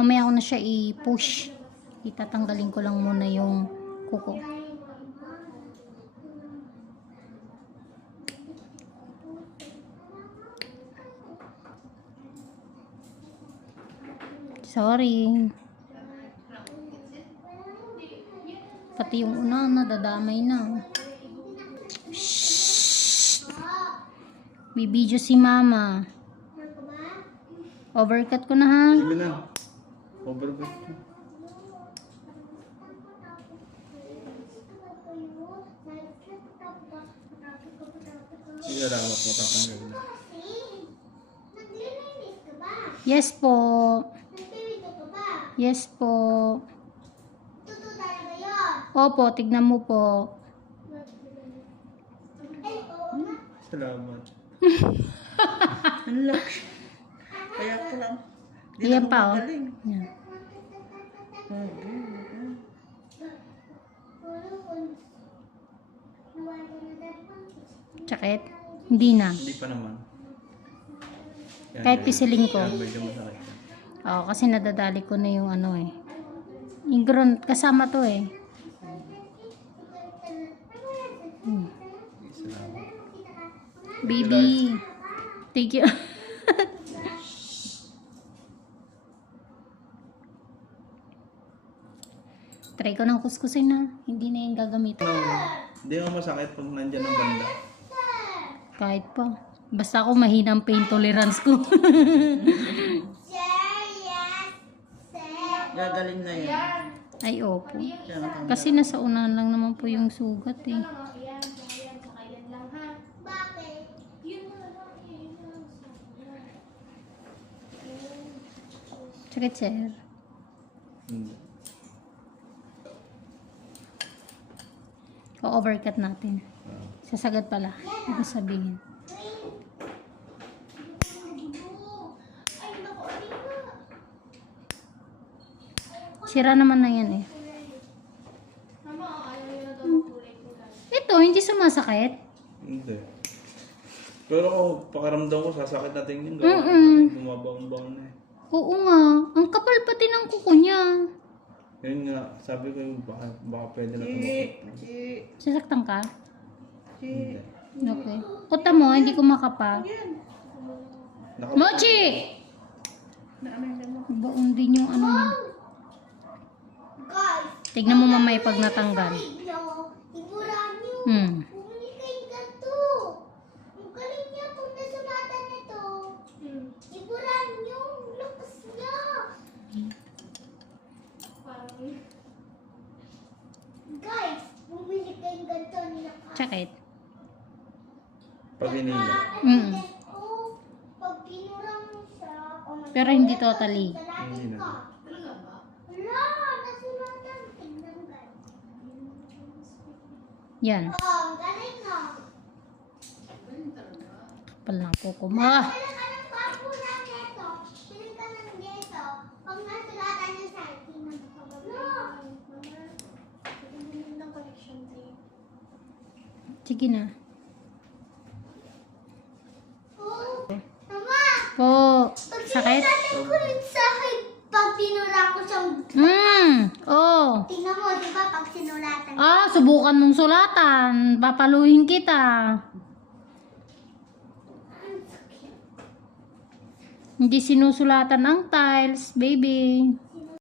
Mamaya ko na siya i-push. Itatanggalin ko lang muna yung kuko. Sorry. Pati yung una nadadamay na. Shhh. Bibidyo si mama. Overcut ko na ha. Sige na. Overcut ko. Sige, rawat mo tatanggal. Yes po. Yes po. Opo, tignan mo po. Salamat. Look. Kaya ko lang. Ayan pa oh. Yan. Sakit? Hindi na. Hindi pa naman. Yan, Kahit pisilin ko. yan, medyo masakit. Oo, kasi nadadali ko na yung ano eh. Yung grunt, kasama to eh. Salamat. Baby. Thank you. Try ko ng kuskusin na. Hindi na yung gagamitin. Hindi mo masakit pag nandyan ang banda. Kahit pa. Basta ako mahinang pain tolerance ko. Gagaling na yan. Ay, opo. Kasi nasa unahan lang naman po yung sugat eh. Sakit, sir. Hindi. O-overcut natin. Sasagad pala. Ibig sabihin. Sira naman na yan eh. Ito, hindi sumasakit. Hindi. Pero ako, pakaramdam ko, sasakit na tingin. Bumabaong-baong na eh. Oo nga. Ang kapal pati ng kuko niya. Yun nga, sabi ko yung baka pwede na tumakit. Sasaktan ka? Hindi. Okay. Kuta mo, hindi ko makapa. Mochi! Baon din yung ano niya. Tignan mo mamaya pag natanggal. Guys, bumili kayong ganito nila. Sakit. Pag hinila. Pag pinura mo siya, Pero hindi totally. Hindi na. wala, nasulatan. Tignan guys. Yan. Oh, galing na. Kapal na kuko mo. Ah! Kailan ka ng bago na neto? Piling ka ng neto. Pag nasulatan niya sa tingnan mo. Sige na. Oh, Mama! Po. Sakit? Pag ko rin sa akin, pag pinura ko siyang... Oh. Tingnan mo, di ba? Pag sinulatan. Ah, subukan mong sulatan. Papaluhin kita. Hindi sinusulatan ang tiles, baby.